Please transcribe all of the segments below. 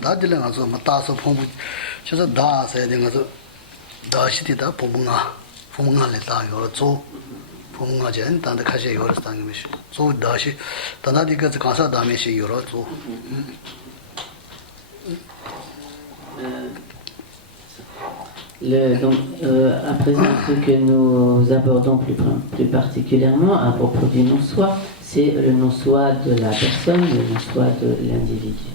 다들은 가서 맞다서 공부 저서 다 써야 되는 거서 다시티다 부문가를 다 요로 조 부문가전 단다 가시 요로 당기면서 조 다시 단다디가 가서 다음에시 요로 조 À présent, ce que nous abordons plus particulièrement à propos du non-soi, c'est le non-soi de la personne, le non-soi de l'individu.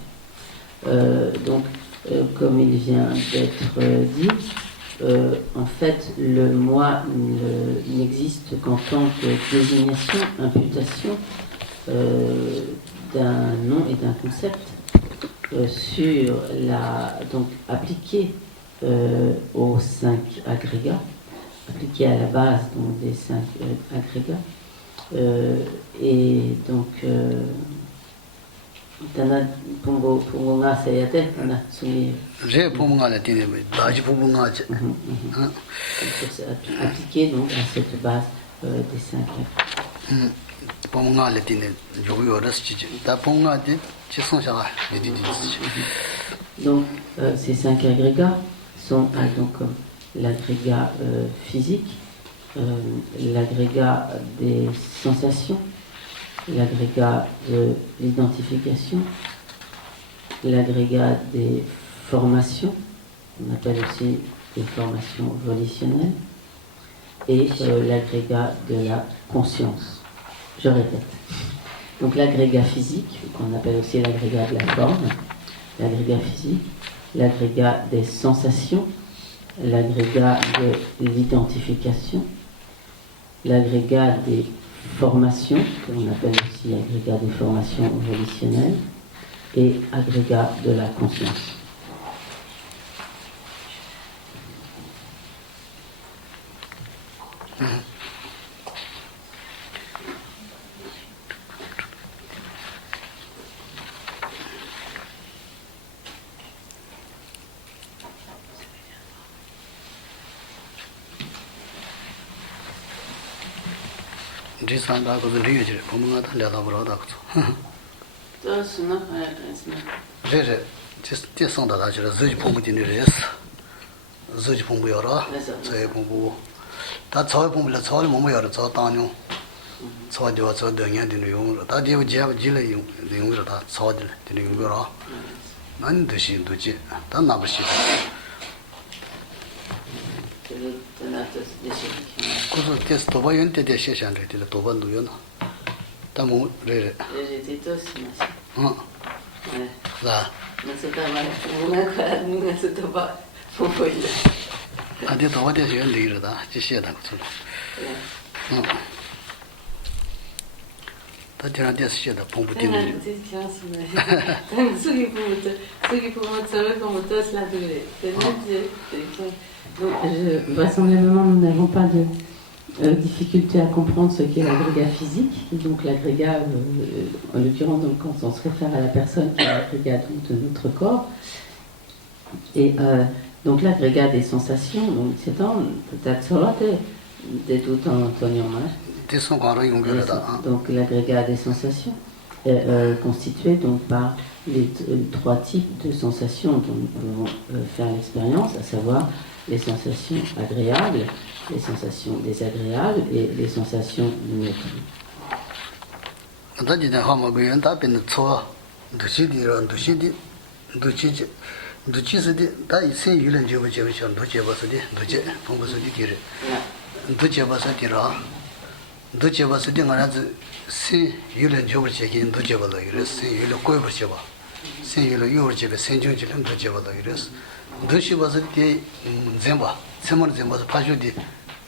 Comme il vient d'être dit, en fait, le moi n'existe qu'en tant que désignation, imputation d'un nom et d'un concept appliqué aux 5 agrégats, appliqué à la base donc, des 5 agrégats. Et donc, Tana Pungonga Sayate, Tana Sumi. J'ai Pungonga la tine, Daji Pungonga. Appliqué donc à cette base des 5 agrégats. Pungonga la tine, Jogo Rasti, Da Pungonga dit, Chisonsha, donc, ces 5 agrégats sont donc l'agrégat physique, l'agrégat des sensations, l'agrégat de l'identification, l'agrégat des formations, on appelle aussi des formations volitionnelles, et l'agrégat de la conscience. Je répète. Donc l'agrégat physique, qu'on appelle aussi l'agrégat de la forme, l'agrégat physique, l'agrégat des sensations, l'agrégat de l'identification, l'agrégat des formations, que l'on appelle aussi agrégat des formations volitionnelles, et agrégat de la conscience. Risanda ko riye Pungonga da la brada ko. To suna fa Re这送到他去了，自己碰不进的人死，自己碰不了了，这也碰不，他操也碰不了，操的碰不了的，操当牛，操就要操多年的用了，他就接不起来用了他操的了，的用不了，那你都行都接，他哪不行？可是这是多把人这些现在的了，多把路远了，他们这。嗯。是吧？啊，这多的学累了的，这些他出来。他经常电视写的碰不进的。Vraisemblablement, nous n'avons pas de difficulté à comprendre ce qu'est l'agrégat physique, donc l'agrégat, en l'occurrence, donc, quand on se réfère à la personne qui est l'agrégat de notre corps, et donc l'agrégat des sensations, donc c'est peut-être solo de tout en donc l'agrégat des sensations est constitué donc par les 3 types de sensations dont nous pouvons faire l'expérience, à savoir les sensations agréables, les sensations désagréables et les sensations neutres.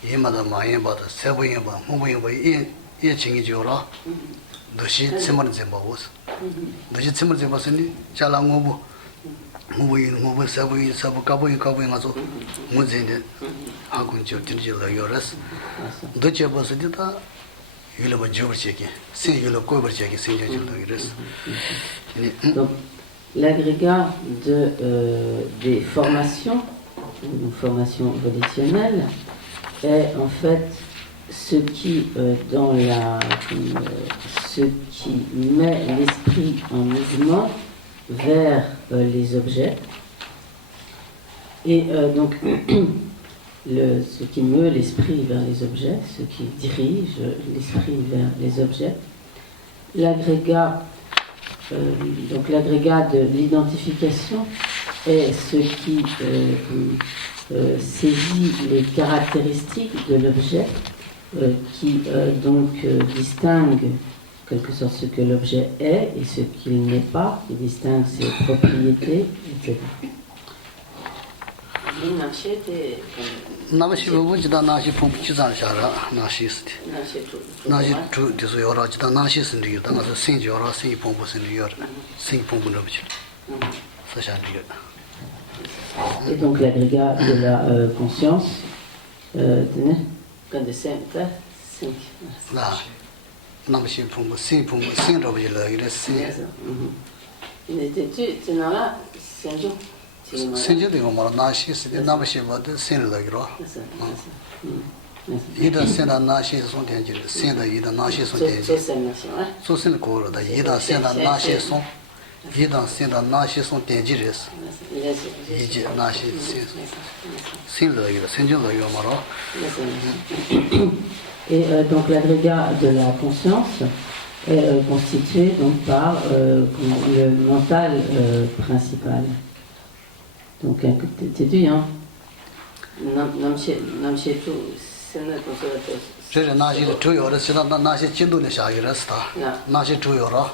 이마다 마연바다 세보연바 무보연바 이 징이죠라 도시 세먼 zem바고스 도시 세먼 zem바스니 잘랑고부 무보연 무보 세보연 세보 가보연 가서 문제인데 하고 저 진지로 요레스 도체 버스디다 율로만 줘버지게 세 율로 꼬버지게 생겨질도 이랬어. Donc l'agrégat des formations, une formation volitionnelle, est en fait ce qui ce qui met l'esprit en mouvement vers les objets. Et donc, ce qui meut l'esprit vers les objets, ce qui dirige l'esprit vers les objets. L'agrégat, donc l'agrégat de l'identification est ce qui saisit les caractéristiques de l'objet, qui donc distingue en quelque sorte ce que l'objet est et ce qu'il n'est pas, qui distingue ses propriétés, etc. 나머지 부분지다 나시 pompu 지장샤라 나시스티 나시 주 디소 여러 지다 나시스인데 당가서 생지 여러 생이 pompu 생이 여러 생이 pompu 넣지 사샤리가. Et donc l'agrégat de la conscience de 5. 나 나머지 pompu 생 pompu 생으로 이래 이래 생. tu n'as là c'est 생지도 뭐 나시스데 나머지 뭐도 생으로기로. 이다 생다 나시 손된지 생다 이다 나시 손된지. 소신 고로다 이다 생다 나시 손 이다 생다 나시 손된지레스. 이제 나시 생으로기로 생지로기로 말어. Et donc l'agrégat de la conscience est constitué donc par le mental principal. Donc t'es dit hein. 남셰투 생나 conservateur. 그래 나시 주요로 지다 나시 진도는 샤기라스다. 나시 주요로.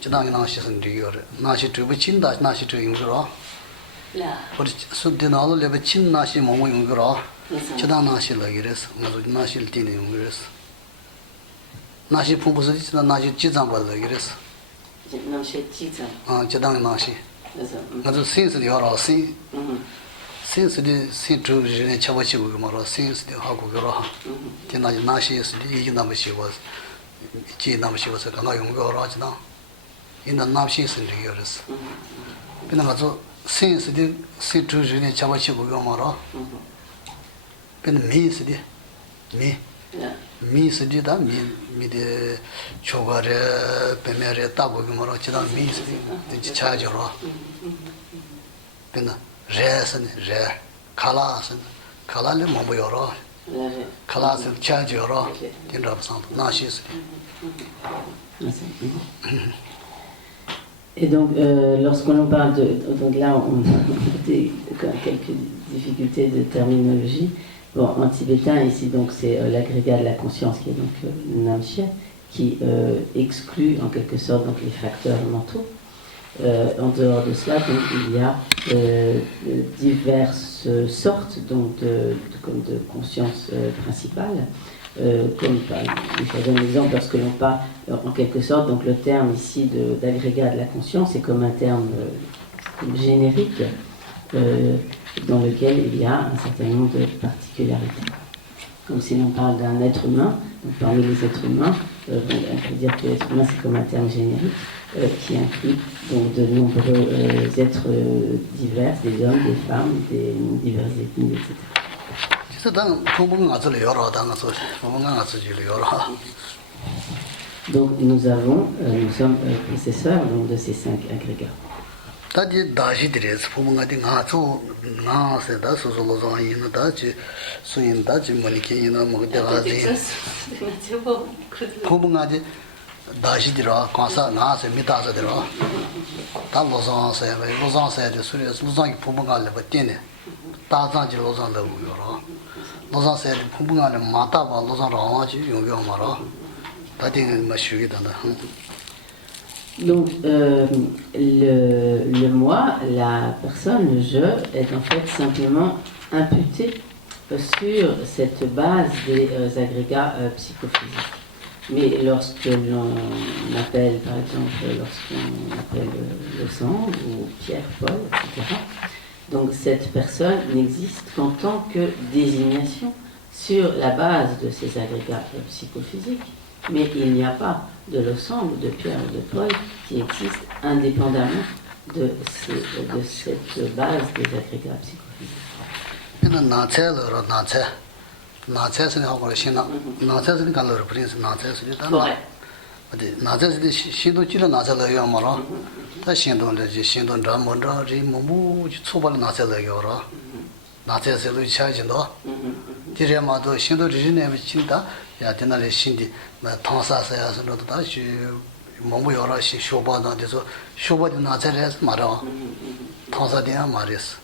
지당이 나시 선디요로. 나시 주부 진다 나시 주용으로. 야. 우리 수디나로 레베 친 나시 뭐뭐 용으로. 지당 나시를 이랬어. 나도 나시를 띠는 용으로서. 나시 풍부스 지다 나시 지장 벌을 이랬어. 남셰 지장. 지당 나시. 나도 센스를 여러 신. 센스디 센트르네 차바치고 말아 센스디 하고 그러. 지나지 나시에서 이게 남으시고 지 남으시고서 강가 용거로 하지나. 인다 남시스를 이랬어. 그냥 가서 센스디 센트르네 차바치고 말아. 근데 미스디 미 미스디다 미데 초가래 베메레 따고 말아 지다 미스디 진짜 차저로. 근데 레슨 레 칼라슨 칼라는 뭐 여러 칼라슨 차저로 된다서 나시스. Et donc, lorsqu'on en parle de... Donc là, on a quelques difficultés de terminologie. Bon, en tibétain, ici, donc, c'est l'agrégat de la conscience qui est donc Namche, qui exclut en quelque sorte donc, les facteurs mentaux. En dehors de cela, donc, il y a diverses sortes donc, de conscience principale. Comme je donne un exemple, lorsque l'on parle en quelque sorte, donc le terme ici d'agrégat de la conscience est comme un terme générique dans lequel il y a un certain nombre de particularités. Comme si l'on parle d'un être humain, donc parmi les êtres humains, on peut dire que l'être humain c'est comme un terme générique qui inclut donc de nombreux êtres divers, des hommes, des femmes, des diverses ethnies, etc. Donc nous sommes possesseurs donc, de ces 5 agrégats. Donc le moi, la personne, le je, est en fait simplement imputé sur cette base des agrégats psychophysiques. Mais lorsque l'on appelle, par exemple, lorsqu'on appelle le sang ou Pierre, Paul, etc., donc cette personne n'existe qu'en tant que désignation sur la base de ces agrégats psychophysiques. Mais il n'y a pas de Lausanne, de Pierre ou de Paul qui existe indépendamment de cette base des agrégats psychophysiques. 나자지 신도지를 나자려요 말아. 다 신도를 신도 담원자지 뭐뭐 초발 나자려요라. 나자세로 차진도. 디레마도 신도지네 친다. 야 되나리 신디 나 통사서야서도 다시 뭐뭐 여러 시 쇼바나데서 쇼바디 나자려서 말아. 통사대야 말이었어.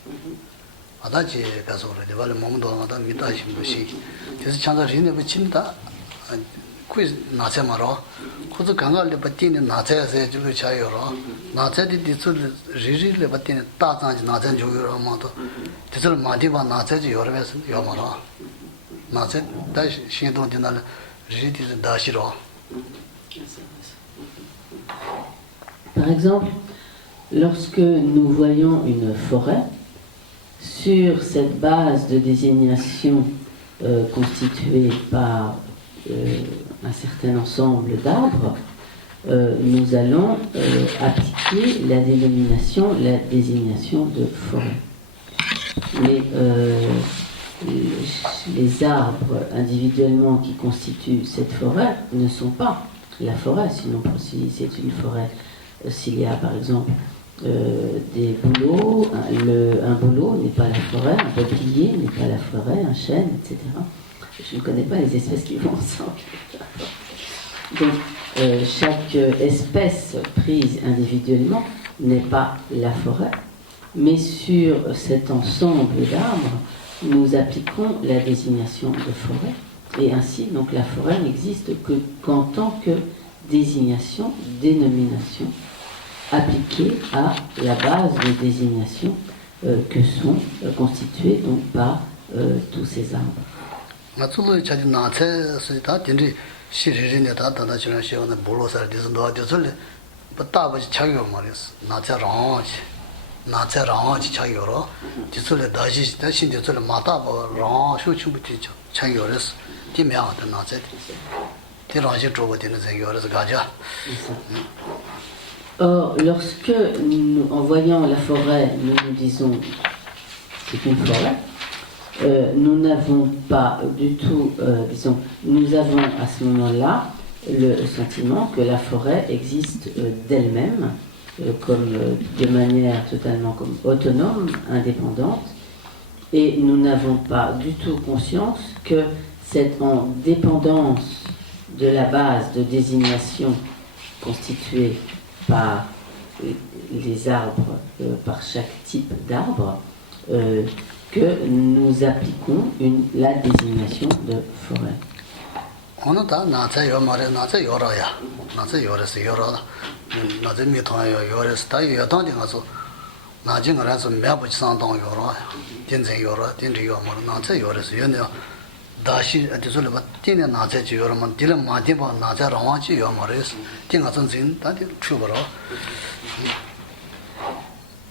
아다지 가서 그래. 원래 몸도 하다 미다신 것이. 그래서 chanza rinne bachinda quiz nache maro kuzu gangal le batine nache se julu chayoro nache di disul riri le batine ta zang nache jogiro ma to disul madi ba nache ji yorves yo maro nache da shin don dinal riri di da shiro. Par exemple, lorsque nous voyons une forêt, sur cette base de désignation constituée par un certain ensemble d'arbres, nous allons appliquer la désignation de forêt. Mais les arbres individuellement qui constituent cette forêt ne sont pas la forêt, sinon si c'est une forêt, s'il y a par exemple des bouleaux, un bouleau n'est pas la forêt, un peuplier n'est pas la forêt, un chêne, etc. Je ne connais pas les espèces qui vont ensemble. Donc, chaque espèce prise individuellement n'est pas la forêt, mais sur cet ensemble d'arbres, nous appliquons la désignation de forêt. Et ainsi, donc, la forêt n'existe qu'en tant que désignation, dénomination, appliquée à la base de désignation que sont constituées donc par tous ces arbres. Or, lorsque en voyant la forêt, nous nous disons c'est une forêt, nous n'avons pas du tout, nous avons à ce moment-là le sentiment que la forêt existe d'elle-même, comme de manière totalement comme autonome, indépendante, et nous n'avons pas du tout conscience que c'est en dépendance de la base de désignation constituée par les arbres, par chaque type d'arbre, que nous appliquons la désignation de forêt.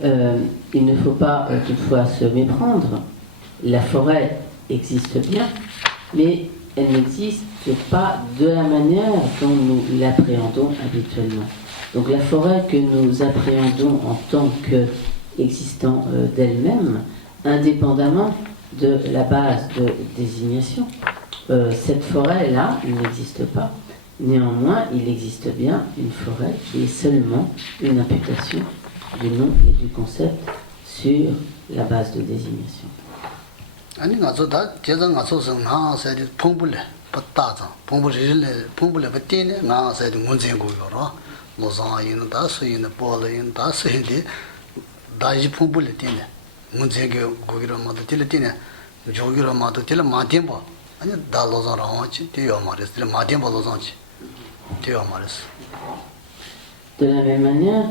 Il ne faut pas toutefois se méprendre. La forêt existe bien, mais elle n'existe pas de la manière dont nous l'appréhendons habituellement. Donc la forêt que nous appréhendons en tant qu'existant d'elle-même, indépendamment de la base de désignation, cette forêt-là n'existe pas. Néanmoins, il existe bien une forêt qui est seulement une imputation du nom et du concept sur la base de désignation. De la même manière,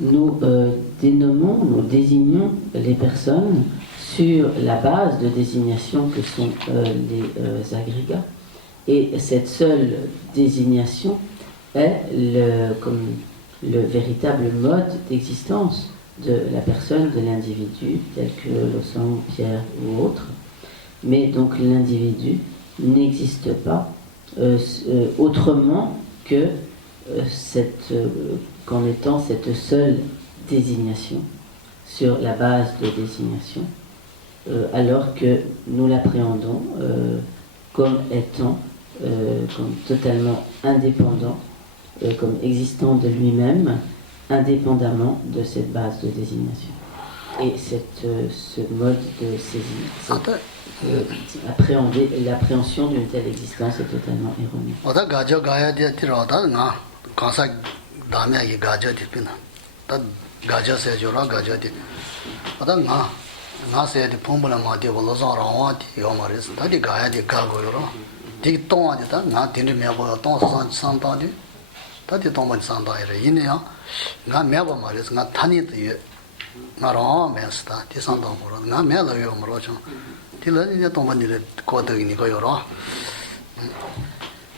nous nous désignons les personnes sur la base de désignation que sont les agrégats. Et cette seule désignation est comme le véritable mode d'existence de la personne, de l'individu, tel que Losang, Pierre ou autre. Mais donc l'individu n'existe pas autrement que qu'en étant cette seule désignation sur la base de désignation, alors que nous l'appréhendons comme étant comme totalement indépendant comme existant de lui-même, indépendamment de cette base de désignation. Et ce mode de saisie, l'appréhension d'une telle existence est totalement erronée.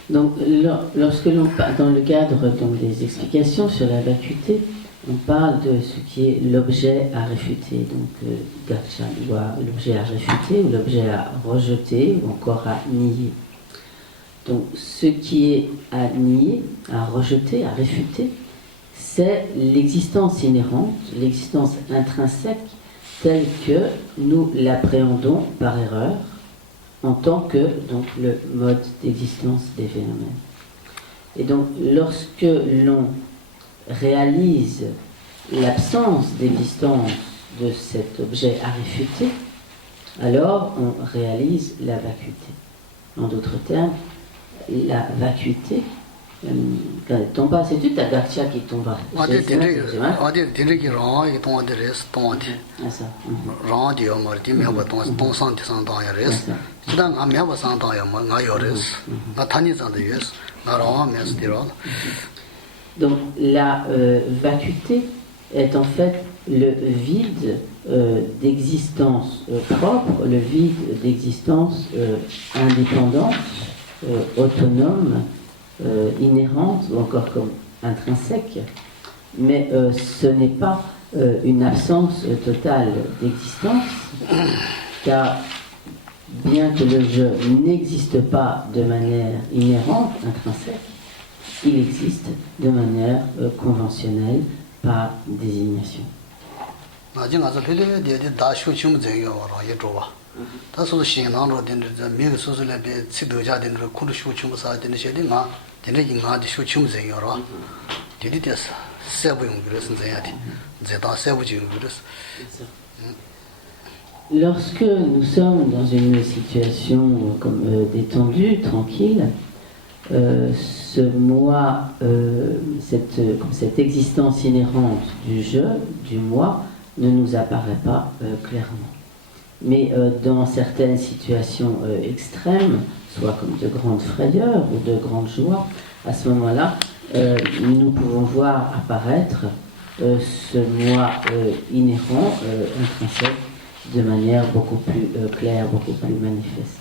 Donc, lorsque l'on parle, dans le cadre donc, des explications sur la vacuité, on parle de ce qui est l'objet à réfuter, donc gacha, l'objet à réfuter, ou l'objet à rejeter, ou encore à nier. Donc, ce qui est à nier, à rejeter, à réfuter, c'est l'existence inhérente, l'existence intrinsèque, telle que nous l'appréhendons par erreur, en tant que donc, le mode d'existence des phénomènes. Et donc, lorsque l'on réalise l'absence d'existence de cet objet à réfuter, alors on réalise la vacuité. En d'autres termes, la vacuité, quand pas c'est tout à gacha qui tombe. Donc la vacuité est en fait le vide d'existence propre, le vide d'existence indépendante, autonome, inhérente ou encore comme intrinsèque, mais ce n'est pas une absence totale d'existence, car bien que le je n'existe pas de manière inhérente, intrinsèque, il existe de manière conventionnelle par désignation. Lorsque nous sommes dans une situation comme détendue, tranquille, ce moi, cette existence inhérente du je, du moi, ne nous apparaît pas clairement. Mais dans certaines situations extrêmes, soit comme de grandes frayeurs ou de grandes joies, à ce moment-là, nous pouvons voir apparaître ce moi inhérent, intrinsèque, de manière beaucoup plus claire, beaucoup plus manifeste.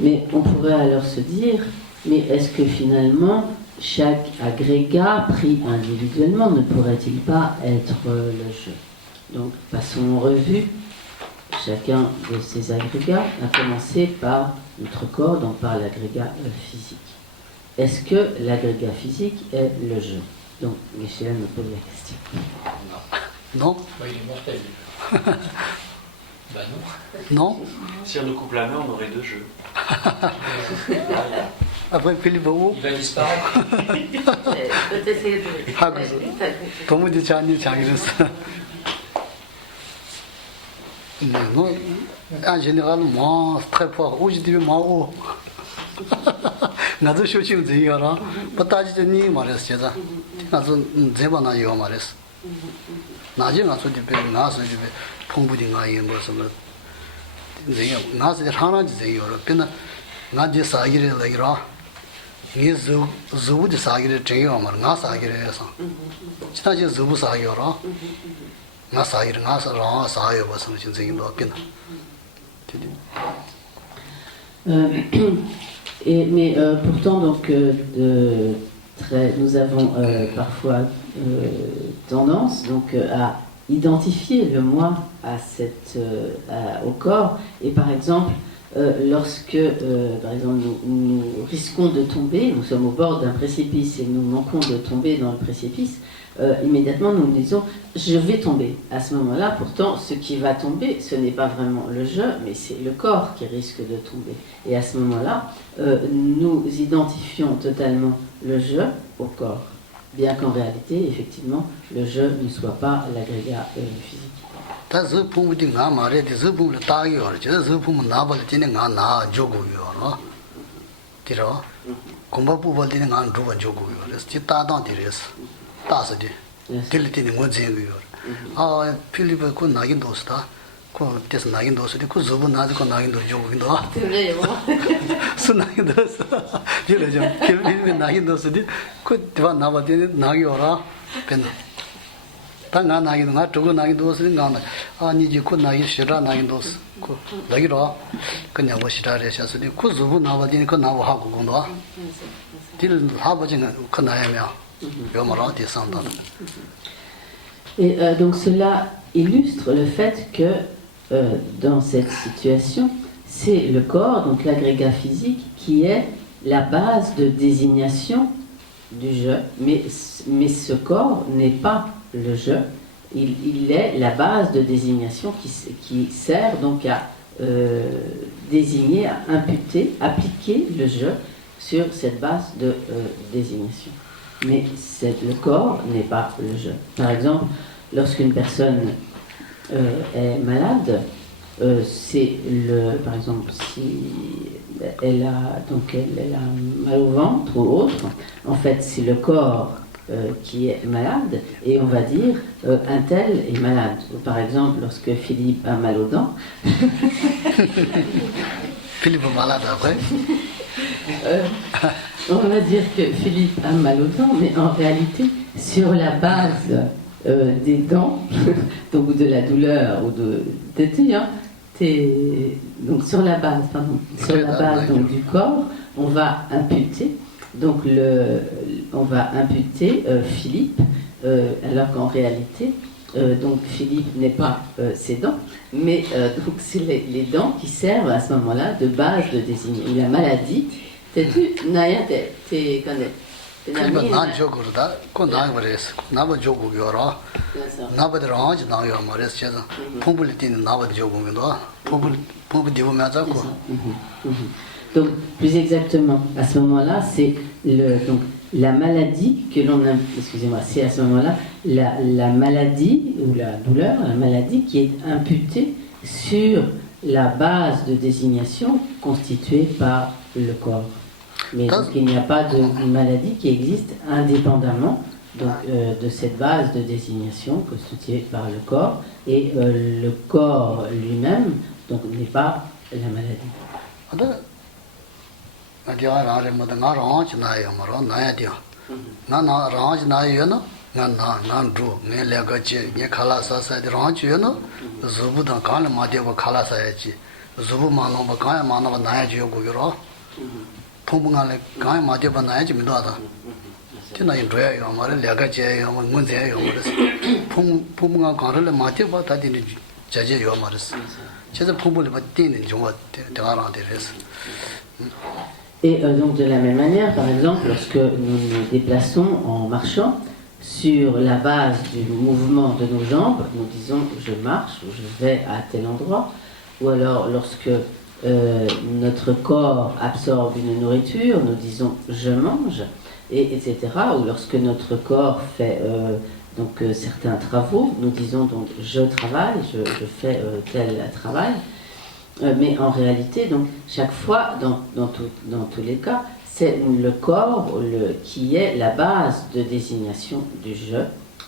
Mais on pourrait alors se dire, mais est-ce que finalement, chaque agrégat pris individuellement ne pourrait-il pas être le je? Donc passons en revue chacun de ces agrégats, à commencer par notre corps, donc par l'agrégat physique. Est-ce que l'agrégat physique est le je? Donc Michel me pose la question. Non. Il est mortel. Bah non. Non. Si on nous coupe la main, on aurait deux jeux. Après Philippe où? Il va disparaître. En général, moi, très fort. Où je dis moi, 나도 쇼칭 되어라. 빠따지니 말했어요. 나도 제바나 요 말했어. 나중에 가서 집에 나서 집에 풍부딩가 이런 것을 이제 나서 하나지 되어라. 근데 나지 사기를 내기라. 이 zu부지 사기를 제요 말. 나 사기를 해서. 지나지 zu부 사기요라. 나 사기를 나서 사요 벗은 진행도 없긴. Mais pourtant, donc, nous avons parfois tendance donc, à identifier le moi au corps. Et par exemple, lorsque, par exemple, nous risquons de tomber, nous sommes au bord d'un précipice et nous manquons de tomber dans le précipice, immédiatement nous nous disons « je vais tomber ». À ce moment-là, pourtant, ce qui va tomber, ce n'est pas vraiment le je, mais c'est le corps qui risque de tomber. Et à ce moment-là, nous identifions totalement le je au corps, bien qu'en réalité, effectivement, le je ne soit pas l'agrégat physique. 다 저품이 나 말에 저품을 따기요. 저 저품은 나벌 때는 나 조고요. 들어. 공부 볼 때는 나 두번 조고요. 그래서 따당 들었어. 따서지. 들 때는 뭐 제고요. 아, 필리핀 그 나긴 도스다. 그 때서 나긴 도스디 그 저분 나도 나긴 도 조고긴도. 그래요. 순나긴 도스. 들어 좀 필리핀 나긴 도스디 그 대바 나봐 때는 나기 오라. 벤 당가 나기도 나 두고 나기도 도스는 나나 아니 이제 그 나기 싫어 나긴 도스 그 나기로 그냥 뭐 싫어래 셨으니 그 주부 나와지니 그 나와 하고 공도 딜 하버지는 그 나야면 요마라 디상다. Et donc cela illustre le fait que dans cette situation, c'est le corps, donc l'agrégat physique, qui est la base de désignation du je, mais ce corps n'est pas le je, il est la base de désignation qui sert donc à désigner, à imputer, appliquer le je sur cette base de désignation. Mais le corps n'est pas le je. Par exemple, lorsqu'une personne est malade, par exemple, si elle a mal au ventre ou autre, en fait, c'est le corps qui est malade, et on va dire un tel est malade. Par exemple, lorsque Philippe a mal aux dents, Philippe est malade après. On va dire que Philippe a mal aux dents, mais en réalité, sur la base des dents, donc de la douleur ou donc sur la base, donc, du corps, on va imputer. Donc Philippe, alors qu'en réalité, donc Philippe n'est pas ses dents, mais donc c'est les dents qui servent à ce moment-là de base de désigner. La maladie, t'es-tu Naya, t'es connais. Philippe n'a pas qu'on n'a pas n'a pas de range dans le marais, c'est ça. Pompolitine n'a pas de Donc, plus exactement, à ce moment-là, c'est la maladie que l'on a. Excusez-moi, c'est à ce moment-là la maladie ou la douleur, la maladie qui est imputée sur la base de désignation constituée par le corps. Mais donc, il n'y a pas de maladie qui existe indépendamment de cette base de désignation constituée par le corps, et le corps lui-même donc n'est pas la maladie. Et donc de la même manière, par exemple, lorsque nous nous déplaçons en marchant, sur la base du mouvement de nos jambes, nous disons je marche ou je vais à tel endroit, ou alors lorsque notre corps absorbe une nourriture, nous disons je mange, etc. Ou lorsque notre corps fait certains travaux, nous disons donc je travaille, je fais tel travail. Mais en réalité, donc, chaque fois, dans tous les cas, c'est le corps qui est la base de désignation du je,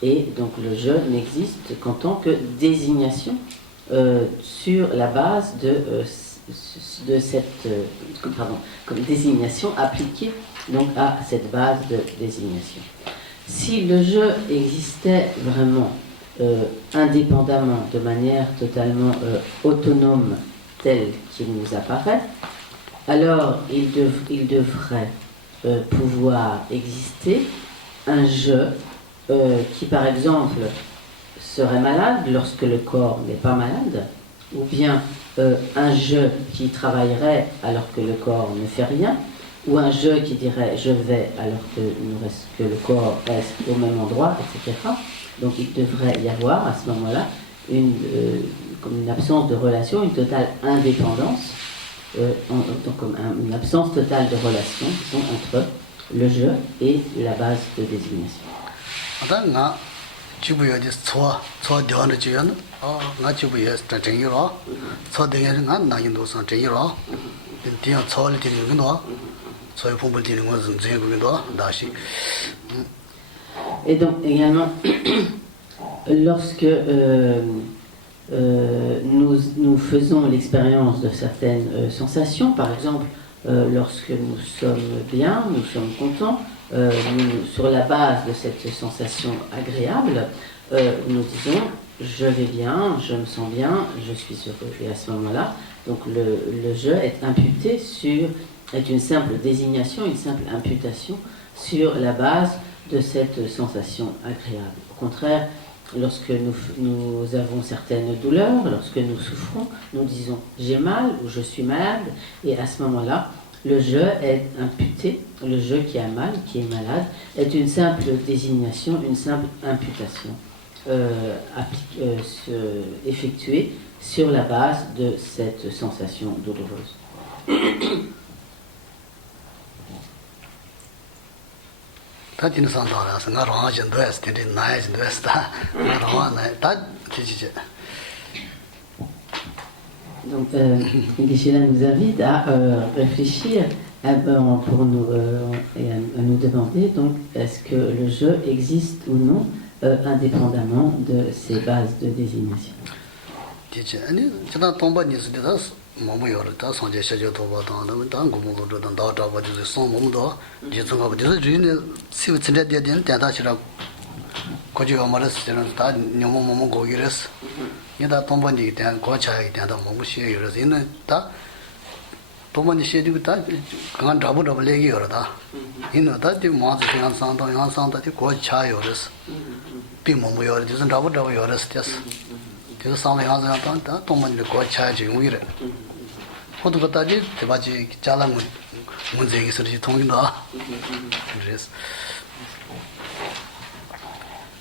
et donc le je n'existe qu'en tant que désignation sur la base de cette comme désignation appliquée donc à cette base de désignation. Si le je existait vraiment indépendamment, de manière totalement autonome, tel qu'il nous apparaît, alors il devrait pouvoir exister un je qui, par exemple, serait malade lorsque le corps n'est pas malade, ou bien un je qui travaillerait alors que le corps ne fait rien, ou un je qui dirait je vais alors que le corps reste au même endroit, etc. Donc il devrait y avoir à ce moment-là comme une absence de relation, une totale indépendance, donc comme une absence totale de relation qui sont entre le je et la base de désignation. Et donc également, lorsque nous faisons l'expérience de certaines sensations, par exemple, lorsque nous sommes bien, nous sommes contents, sur la base de cette sensation agréable, nous disons je vais bien, je me sens bien, je suis heureux. Et à ce moment-là, donc le je est imputé est une simple désignation, une simple imputation sur la base de cette sensation agréable. Au contraire, lorsque nous avons certaines douleurs, lorsque nous souffrons, nous disons j'ai mal ou je suis malade, et à ce moment-là, le je est imputé, le je qui a mal, qui est malade, est une simple désignation, une simple imputation effectuée sur la base de cette sensation douloureuse. Donc, Geshe-la nous invite à réfléchir pour nous, et à nous demander donc est-ce que le je existe ou non indépendamment de ces bases de désignation.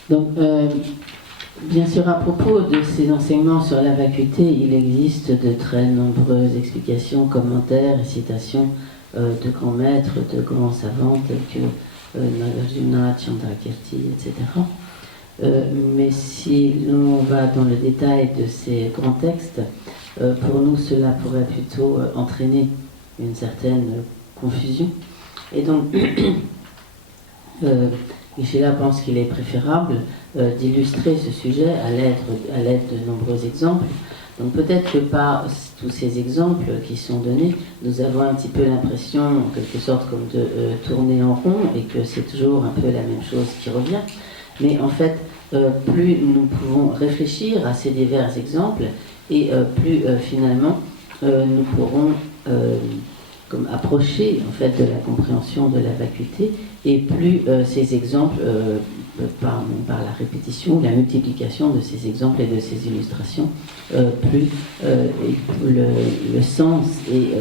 Donc, bien sûr, à propos de ces enseignements sur la vacuité, il existe de très nombreuses explications, commentaires et citations de grands maîtres, de grands savants tels que Nagarjuna, Chandrakirti, etc. Mais si l'on va dans le détail de ces grands textes, pour nous, cela pourrait plutôt entraîner une certaine confusion. Et donc, Geshe-la pense qu'il est préférable d'illustrer ce sujet à l'aide de nombreux exemples. Donc peut-être que par tous ces exemples qui sont donnés, nous avons un petit peu l'impression, en quelque sorte, comme de tourner en rond et que c'est toujours un peu la même chose qui revient. Mais en fait, plus nous pouvons réfléchir à ces divers exemples et plus finalement nous pourrons comme approcher en fait de la compréhension de la vacuité, et plus ces exemples par la répétition, la multiplication de ces exemples et de ces illustrations, plus le sens et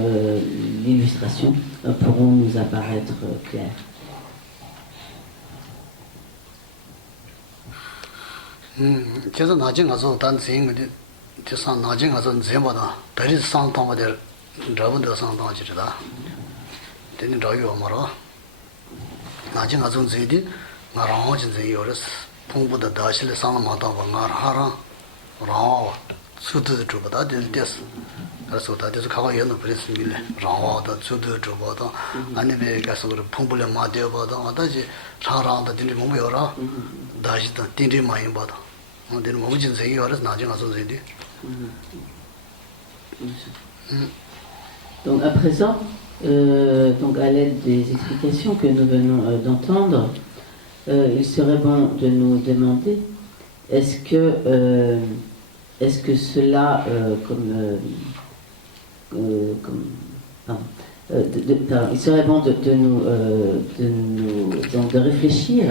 l'illustration pourront nous apparaître clairs. Donc à présent, donc à l'aide des explications que nous venons d'entendre, il serait bon de nous demander est-ce que cela, il serait bon de réfléchir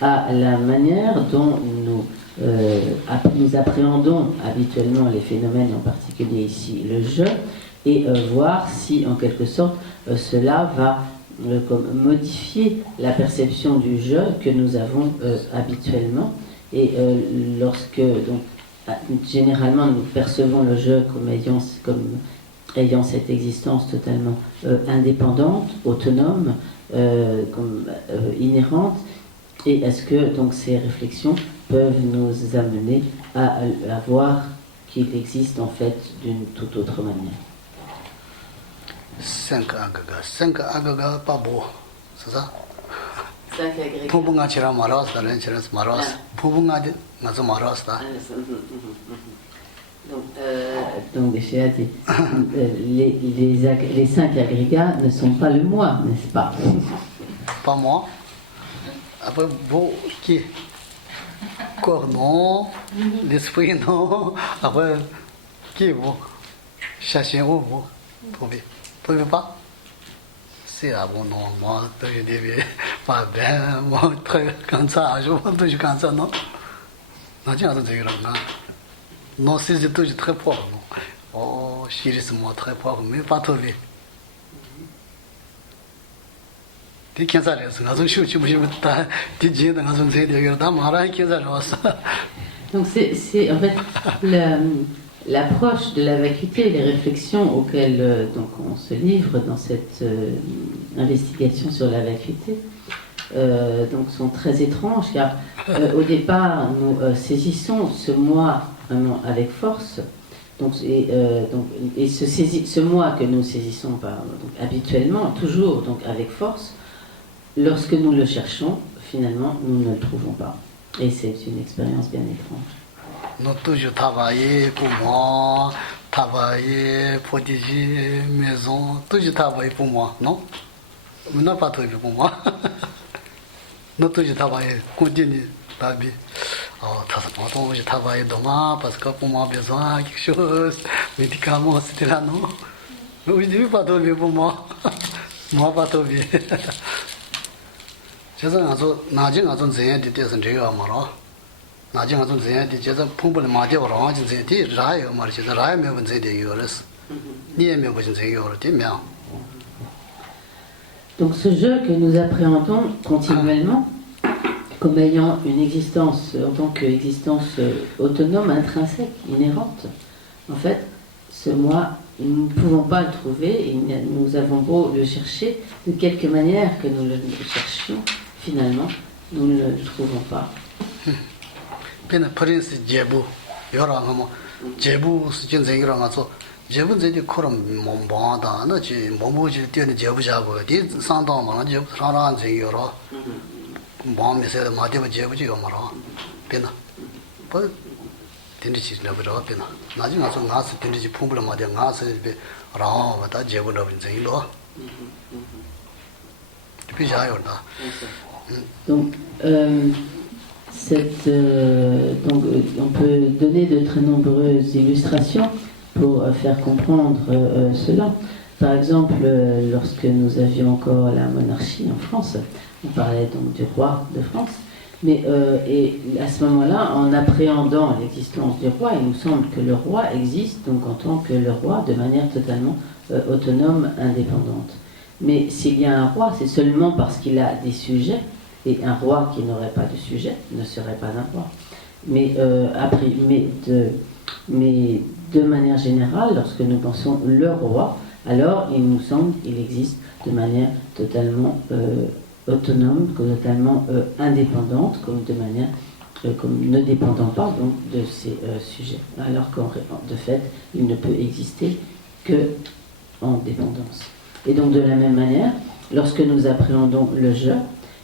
à la manière dont nous nous appréhendons habituellement les phénomènes, en particulier ici le jeu, et voir si, en quelque sorte, cela va modifier la perception du jeu que nous avons habituellement. Et lorsque, donc, généralement, nous percevons le jeu comme ayant cette existence totalement indépendante, autonome, inhérente, et est-ce que donc ces réflexions peuvent nous amener à voir qu'il existe en fait d'une toute autre manière. 5 agaga pas beau, c'est ça? 5 agrégats. Pubunga chira maros, dalen chira maros. Pubunga de nazo maros da. Donc j'ai dit, les 5 agrégats ne sont pas le moi, n'est-ce pas? Pas moi. Après, beau qui? Corps non, l'esprit non. Après, qui beau? Chacun où beau? Pouvez pas? C'est à bon nom, moi, je devais pas bien, moi, très comme ça, je vois toujours comme ça, non? Non, tu as dit que non, c'est toujours très pauvre, non? Oh, moi très pauvre, mais pas trop vite. Tu es ça, donc c'est en fait l'approche de la vacuité, les réflexions auxquelles donc on se livre dans cette investigation sur la vacuité donc sont très étranges car au départ nous saisissons ce moi vraiment avec force et ce moi que nous saisissons habituellement toujours donc avec force. Lorsque nous le cherchons, finalement, nous ne le trouvons pas. Et c'est une expérience bien étrange. Nous toujours travailler pour moi, travailler, protéger, maison, toujours travailler pour moi, non? Mais non pas travailler pour moi. Nous toujours travailler, continuer ta vie. Oh, je travaille demain parce que pour moi besoin de quelque chose, médicaments, etc. Non? Mais je ne veux pas travailler pour moi. Moi pas travailler. 제가 나중에 가서 제한테 대해서 제가 말아 나중에 가서 제한테 제가 풍부를 맞대고 라지 제한테 라요 말이지 라요 매번 제대 요랬어 니에 매번 제대 요랬면. Donc ce jeu que nous appréhendons continuellement comme ayant une existence en tant qu'existence autonome, intrinsèque, inhérente, en fait, ce moi, nous ne pouvons pas le trouver et nous avons beau le chercher de quelque manière que nous le cherchions. Finalement, nous ne le trouvons pas. Bien, prince Jebu, yorangamo, Jebu, c'est Jebu, c'est du courant, mon banda, non, tu m'as dit Jebu Jago, dit 100 ans, Jebu, 30 ans, c'est yoro. Bon, mais c'est le Madame Jebu, Yomara. Bien, pas Tindich, never up in. Nothing else on us, Tindich Pumble, Madame Nas, Ram, but that Jebu of Zaylo. Donc, donc, on peut donner de très nombreuses illustrations pour faire comprendre cela. Par exemple, lorsque nous avions encore la monarchie en France, on parlait donc du roi de France, mais et à ce moment-là, en appréhendant l'existence du roi, il nous semble que le roi existe donc en tant que le roi de manière totalement autonome, indépendante. Mais s'il y a un roi, c'est seulement parce qu'il a des sujets, et un roi qui n'aurait pas de sujet ne serait pas un roi. Mais de manière générale, lorsque nous pensons le roi, alors il nous semble qu'il existe de manière totalement autonome, totalement indépendante, comme ne dépendant pas donc de ses sujets. Alors qu'en de fait, il ne peut exister que en dépendance. Et donc de la même manière, lorsque nous appréhendons le jeu,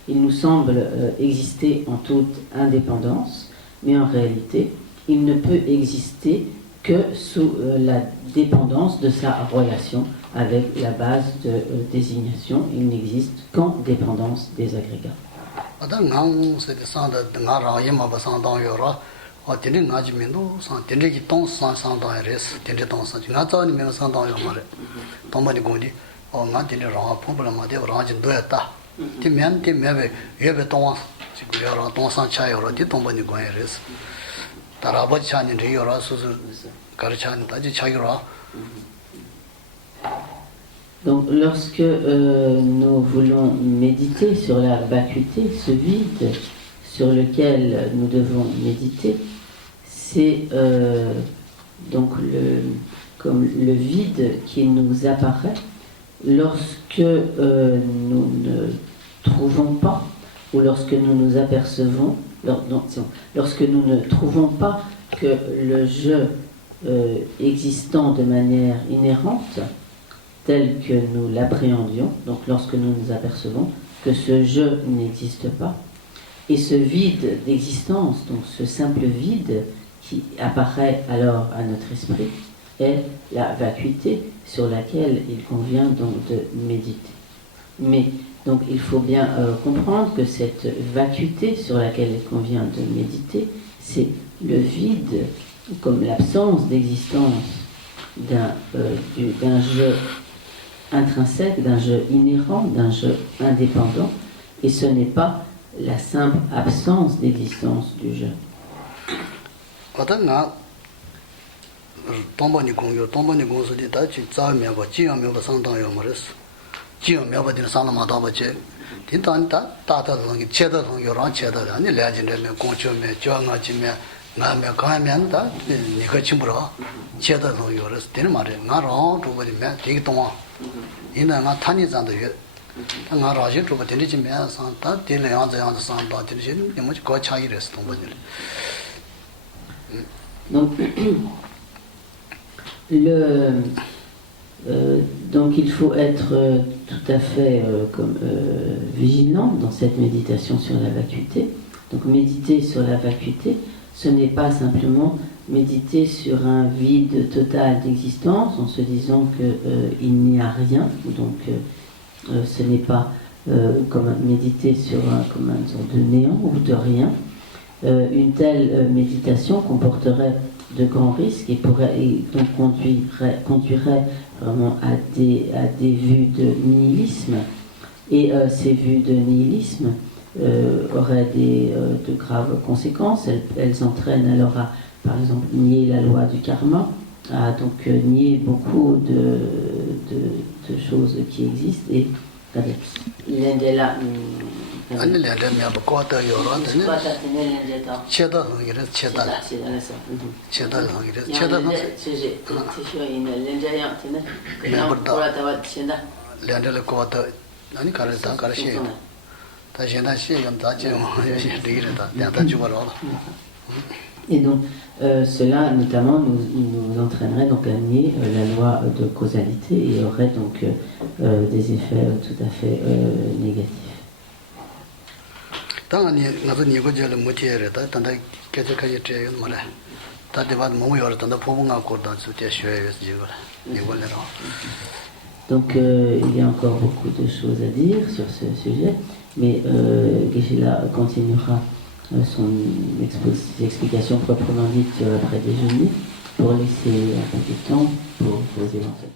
il nous semble exister en toute indépendance, mais en réalité, il ne peut exister que sous la dépendance de sa relation avec la base de désignation. Il n'existe qu'en dépendance des agrégats. 지금 여러 동산 차여라 뒤동번이 관해서 다라버 차는 여러 수수 가르치는 다지 차여라. Donc lorsque nous voulons méditer sur la vacuité, ce vide sur lequel nous devons méditer, c'est donc comme le vide qui nous apparaît lorsque nous ne trouvons pas, ou lorsque nous nous apercevons, lorsque nous ne trouvons pas que le je existant de manière inhérente, tel que nous l'appréhendions, donc lorsque nous nous apercevons que ce je n'existe pas, et ce vide d'existence, donc ce simple vide qui apparaît alors à notre esprit, est la vacuité sur laquelle il convient donc de méditer. Mais donc il faut bien comprendre que cette vacuité sur laquelle il convient de méditer, c'est le vide comme l'absence d'existence d'un je intrinsèque, d'un je inhérent, d'un je indépendant, et ce n'est pas la simple absence d'existence du je. 동번이 공수디 다치 자면과 지면과 상당요 말했어. 지면과 되는 상담마다 버지. 딘단다 다다는 제다는 요런 제다는 아니 레진데면 공초면 저가지면 나면 가면다 네가 침부러 제다는 요래서 되는 말이야. 나랑 두번이면 되게 동안 이나가 탄이잔도 요 나가 아직 좀 되지면 상다 되는 양자양자 상다 되는 게 뭐지 그 차이래서 동번이. Donc, donc il faut être tout à fait vigilant dans cette méditation sur la vacuité. Donc méditer sur la vacuité, ce n'est pas simplement méditer sur un vide total d'existence en se disant qu'il n'y a rien. Donc ce n'est pas comme méditer sur comme une sorte de néant ou de rien. Une telle méditation comporterait de grands risques et donc conduirait vraiment à des vues de nihilisme. Et ces vues de nihilisme auraient de graves conséquences. Elles entraînent alors à, par exemple, nier la loi du karma, à donc nier beaucoup de choses qui existent. Et l'indela 아니 렌렌이야 뭐고다 요런데 체다 이래 체다 체다 이래 체다는 렌렌을 고다 아니 가르다 가르시 다 현다 시간 다 지금 되기다 내가 주거라. Et donc, cela, notamment, nous entraînerait donc à nier la loi de causalité et aurait donc des effets tout à fait négatifs. 당연히 나도 니고 제일 못해야다. 단다 계속하게 돼요 말아. 다대밭 몸이 열었다. 포봉아 거다 수제 쉬어야지 지금. 이걸로. Donc il y a encore beaucoup de choses à dire sur ce sujet, mais Geshe-la continuera son explication proprement dite sur l'après-déjeuner pour laisser un peu de temps pour vos éventuels.